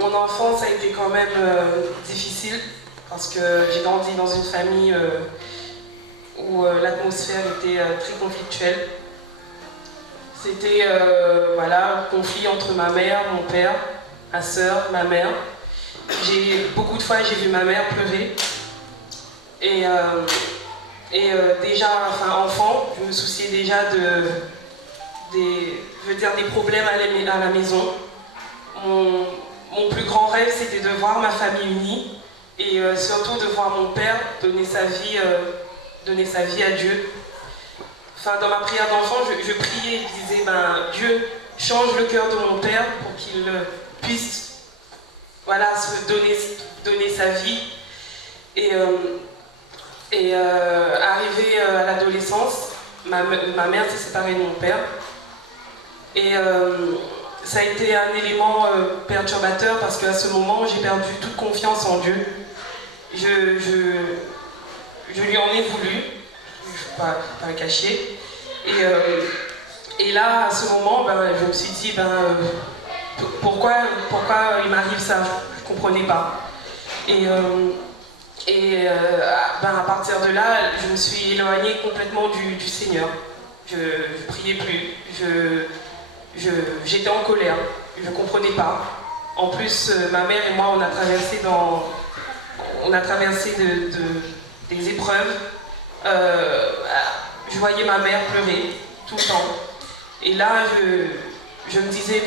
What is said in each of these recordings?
Mon enfance a été quand même difficile parce que j'ai grandi dans une famille où l'atmosphère était très conflictuelle. C'était voilà, conflit entre ma mère, mon père, ma soeur, ma mère. Beaucoup de fois j'ai vu ma mère pleurer et, déjà enfin, enfant, je me souciais déjà des problèmes à la maison. Mon plus grand rêve, c'était de voir ma famille unie et surtout de voir mon père donner sa vie à Dieu. Enfin, dans ma prière d'enfant, je priais, je disais, Dieu, change le cœur de mon père pour qu'il puisse voilà, se donner sa vie. Et arrivé à l'adolescence, ma mère s'est séparée de mon père. Et ça a été un élément perturbateur parce qu'à ce moment, j'ai perdu toute confiance en Dieu. Je lui en ai voulu, je ne vais pas le cacher. Et là, à ce moment, je me suis dit, pourquoi il m'arrive ça? Je ne comprenais pas. À partir de là, je me suis éloignée complètement du Seigneur. Je ne priais plus. J'étais en colère, je ne comprenais pas. En plus, ma mère et moi, on a traversé des épreuves. Je voyais ma mère pleurer tout le temps. Et là, je me disais,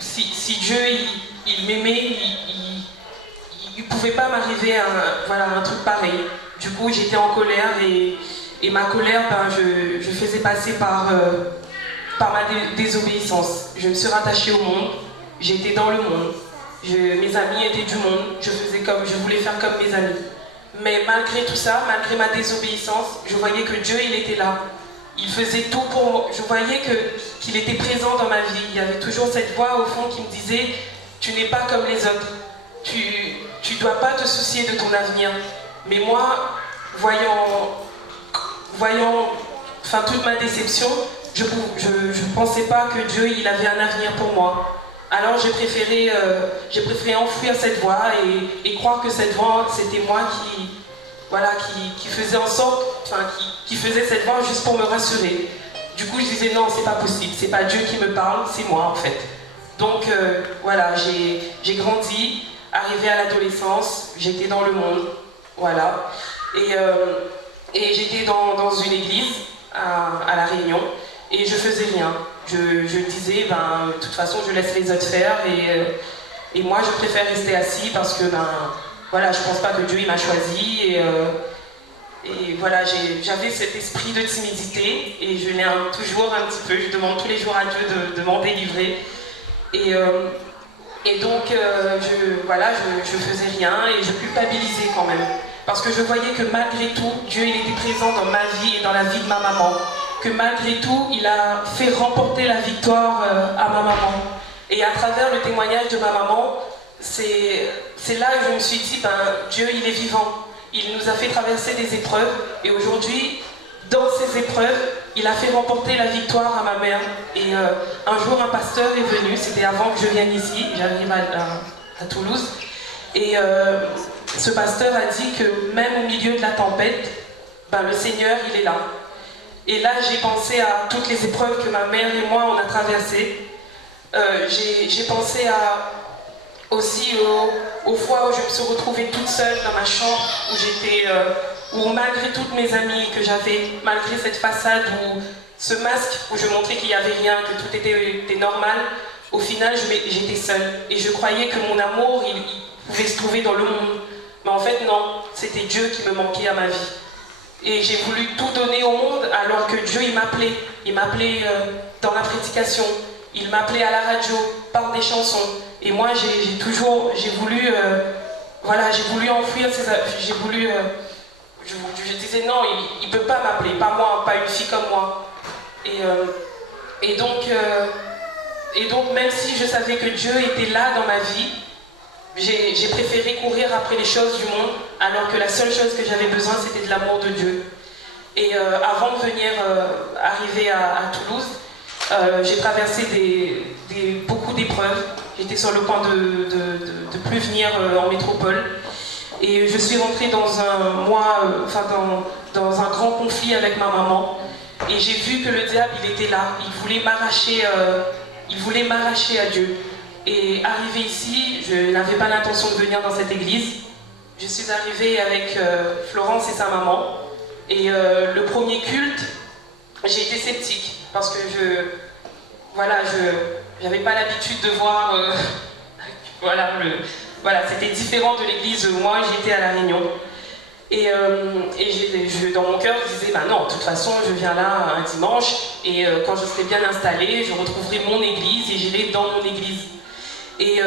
si Dieu, il m'aimait, il ne pouvait pas m'arriver à un truc pareil. Du coup, j'étais en colère et ma colère, je faisais passer par ma désobéissance. Je me suis rattachée au monde, j'étais dans le monde, mes amis étaient du monde, je voulais faire comme mes amis. Mais malgré tout ça, malgré ma désobéissance, je voyais que Dieu, il était là. Il faisait tout pour moi. Je voyais qu'il était présent dans ma vie. Il y avait toujours cette voix au fond qui me disait, tu n'es pas comme les autres. Tu ne dois pas te soucier de ton avenir. Mais moi, voyant toute ma déception, je ne pensais pas que Dieu il avait un avenir pour moi. Alors j'ai préféré enfouir cette voix et croire que cette voix, c'était moi qui faisait en sorte, qui faisait cette voix juste pour me rassurer. Du coup je disais non, c'est pas possible, c'est pas Dieu qui me parle, c'est moi en fait. Donc voilà, j'ai grandi, arrivé à l'adolescence, j'étais dans le monde, voilà. Et j'étais dans une église à La Réunion. Et je faisais rien. Je disais, de toute façon, je laisse les autres faire et moi, je préfère rester assis parce que, voilà, je pense pas que Dieu il m'a choisi et voilà, j'avais cet esprit de timidité et je l'ai toujours un petit peu. Je demande tous les jours à Dieu de m'en délivrer et donc, je faisais rien et je culpabilisais quand même parce que je voyais que malgré tout, Dieu il était présent dans ma vie et dans la vie de ma maman. Que malgré tout, il a fait remporter la victoire à ma maman. Et à travers le témoignage de ma maman, c'est là que je me suis dit, Dieu, il est vivant. Il nous a fait traverser des épreuves. Et aujourd'hui, dans ces épreuves, il a fait remporter la victoire à ma mère. Et un jour, un pasteur est venu, c'était avant que je vienne ici, j'arrive à Toulouse. Et ce pasteur a dit que même au milieu de la tempête, le Seigneur, il est là. Et là, j'ai pensé à toutes les épreuves que ma mère et moi, on a traversées. J'ai pensé aussi aux fois où je me suis retrouvée toute seule dans ma chambre, où malgré toutes mes amies que j'avais, malgré cette façade, ce masque où je montrais qu'il n'y avait rien, que tout était normal, au final, j'étais seule. Et je croyais que mon amour, il pouvait se trouver dans le monde. Mais en fait, non, c'était Dieu qui me manquait à ma vie. Et j'ai voulu tout donner au monde alors que Dieu il m'appelait. Il m'appelait dans la prédication. Il m'appelait à la radio par des chansons. Et moi j'ai voulu enfouir je disais non, il ne peut pas m'appeler, pas moi, pas une fille comme moi. Et donc même si je savais que Dieu était là dans ma vie, j'ai préféré courir après les choses du monde alors que la seule chose que j'avais besoin c'était de l'amour de Dieu. Et avant de arriver à Toulouse, j'ai traversé beaucoup d'épreuves. J'étais sur le point de plus venir en métropole. Et je suis rentrée dans un dans un grand conflit avec ma maman. Et j'ai vu que le diable, il était là. Il voulait m'arracher à Dieu. Et arrivée ici, je n'avais pas l'intention de venir dans cette église. Je suis arrivée avec Florence et sa maman. Et le premier culte, j'ai été sceptique. Parce que je n'avais pas l'habitude de voir... c'était différent de l'église où moi j'étais à La Réunion. Et dans mon cœur, je disais, bah non, de toute façon, je viens là un dimanche, et quand je serai bien installée, je retrouverai mon église et j'irai dans mon église. Et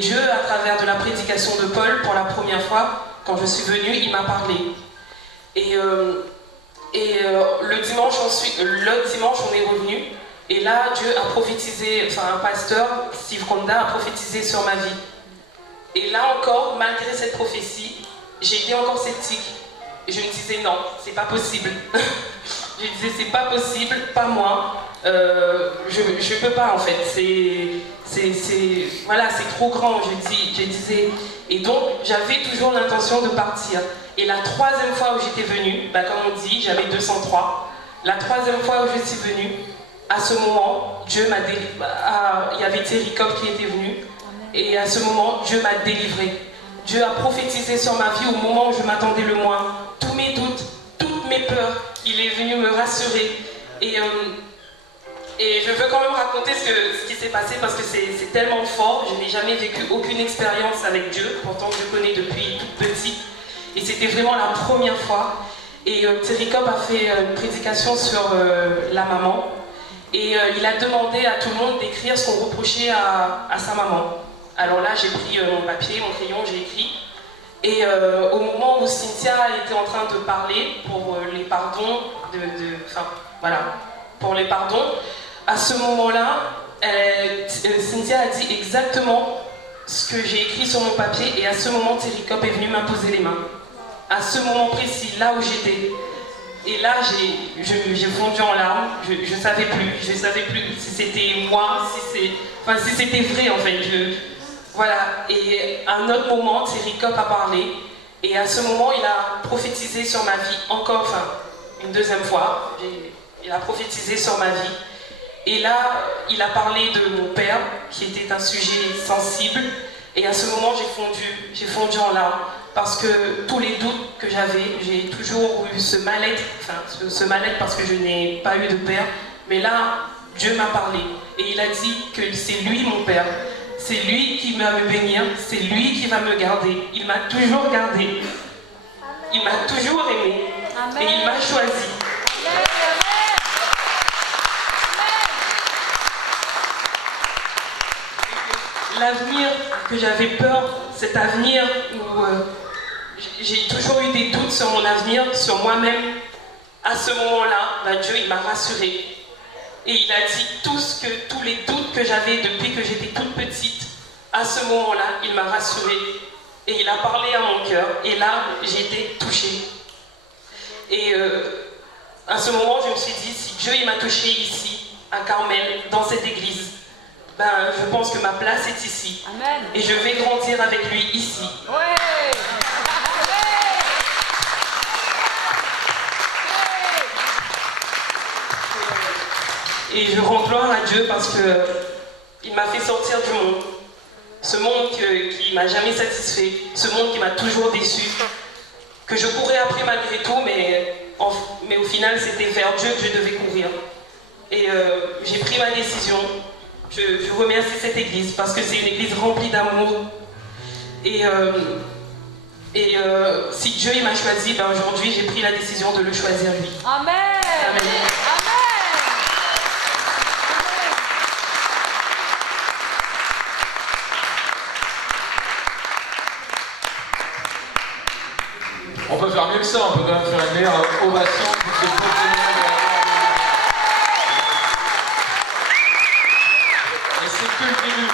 Dieu, à travers de la prédication de Paul, pour la première fois, quand je suis venue, il m'a parlé. Le dimanche, on est revenu, et là, Dieu a prophétisé, un pasteur, Steve Ronda, a prophétisé sur ma vie. Et là encore, malgré cette prophétie, j'étais encore sceptique. Et je me disais non, c'est pas possible. Je disais c'est pas possible, pas moi. Je peux pas en fait. C'est trop grand. Je disais. Et donc j'avais toujours l'intention de partir. Et la troisième fois où j'étais venue, comme on dit, j'avais 203. La troisième fois où je suis venue, à ce moment, Dieu m'a délivré. Il y avait Terry Cobb qui était venu. Et à ce moment, Dieu m'a délivré. Dieu a prophétisé sur ma vie au moment où je m'attendais le moins. Tous mes doutes, toutes mes peurs, il est venu me rassurer. Et je veux quand même raconter ce qui s'est passé parce que c'est tellement fort. Je n'ai jamais vécu aucune expérience avec Dieu, pourtant je le connais depuis toute petite. Et c'était vraiment la première fois. Et Terry Cobb a fait une prédication sur la maman. Et il a demandé à tout le monde d'écrire ce qu'on reprochait à sa maman. Alors là, j'ai pris mon papier, mon crayon, j'ai écrit. Et au moment où Cynthia était en train de parler pour les pardons, pour les pardons, à ce moment-là, Cynthia a dit exactement ce que j'ai écrit sur mon papier. Et à ce moment, Terry Cobb est venu m'imposer les mains. À ce moment précis, là où j'étais. Et là, j'ai fondu en larmes. Je savais plus si c'était moi, si c'était vrai en fait. Voilà, et à un autre moment, Terry Cobb a parlé, et à ce moment, il a prophétisé sur ma vie, une deuxième fois, il a prophétisé sur ma vie. Et là, il a parlé de mon père, qui était un sujet sensible, et à ce moment, j'ai fondu en larmes, parce que tous les doutes que j'avais, j'ai toujours eu ce mal-être parce que je n'ai pas eu de père, mais là, Dieu m'a parlé, et il a dit que c'est lui mon père. C'est lui qui va me bénir, c'est lui qui va me garder. Il m'a toujours gardé. Il m'a toujours aimé. Amen. Et il m'a choisi. Amen. L'avenir que j'avais peur, cet avenir où j'ai toujours eu des doutes sur mon avenir, sur moi-même, à ce moment-là, Dieu il m'a rassurée. Et il a dit tous les doutes que j'avais depuis que j'étais toute petite, à ce moment-là, il m'a rassurée. Et il a parlé à mon cœur. Et là, j'ai été touchée. Et à ce moment, je me suis dit, si Dieu il m'a touchée ici, à Carmel, dans cette église, je pense que ma place est ici. Amen. Et je vais grandir avec lui ici. Ouais. Et je rends gloire à Dieu parce qu'il m'a fait sortir du monde. Ce monde qui m'a jamais satisfait, ce monde qui m'a toujours déçu, que je courais après malgré tout, mais au final c'était vers Dieu que je devais courir. Et j'ai pris ma décision. Je remercie cette église parce que c'est une église remplie d'amour. Et si Dieu il m'a choisi, aujourd'hui j'ai pris la décision de le choisir lui. Amen. Amen. On peut faire mieux que ça, on peut quand même faire une meilleure ovation pour ce beau témoignage de la gloire de Dieu. Et c'est que le début.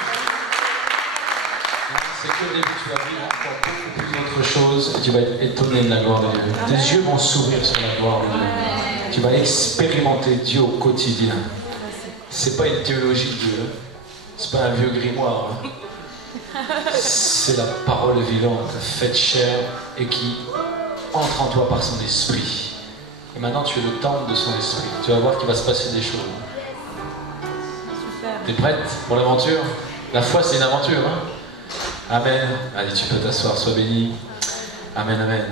C'est que le début, tu vas vivre encore beaucoup plus d'autres choses et tu vas être étonné de la gloire de Dieu. Tes yeux vont s'ouvrir sur la gloire de Dieu. Tu vas expérimenter Dieu au quotidien. C'est pas une théologie de Dieu. C'est pas un vieux grimoire. Hein. C'est la parole vivante, faite chair et qui entre en toi par son esprit. Et maintenant tu es le temple de son esprit. Tu vas voir qu'il va se passer des choses. T'es prête pour l'aventure? La foi c'est une aventure. Hein. Amen. Allez, tu peux t'asseoir, sois béni. Amen, amen.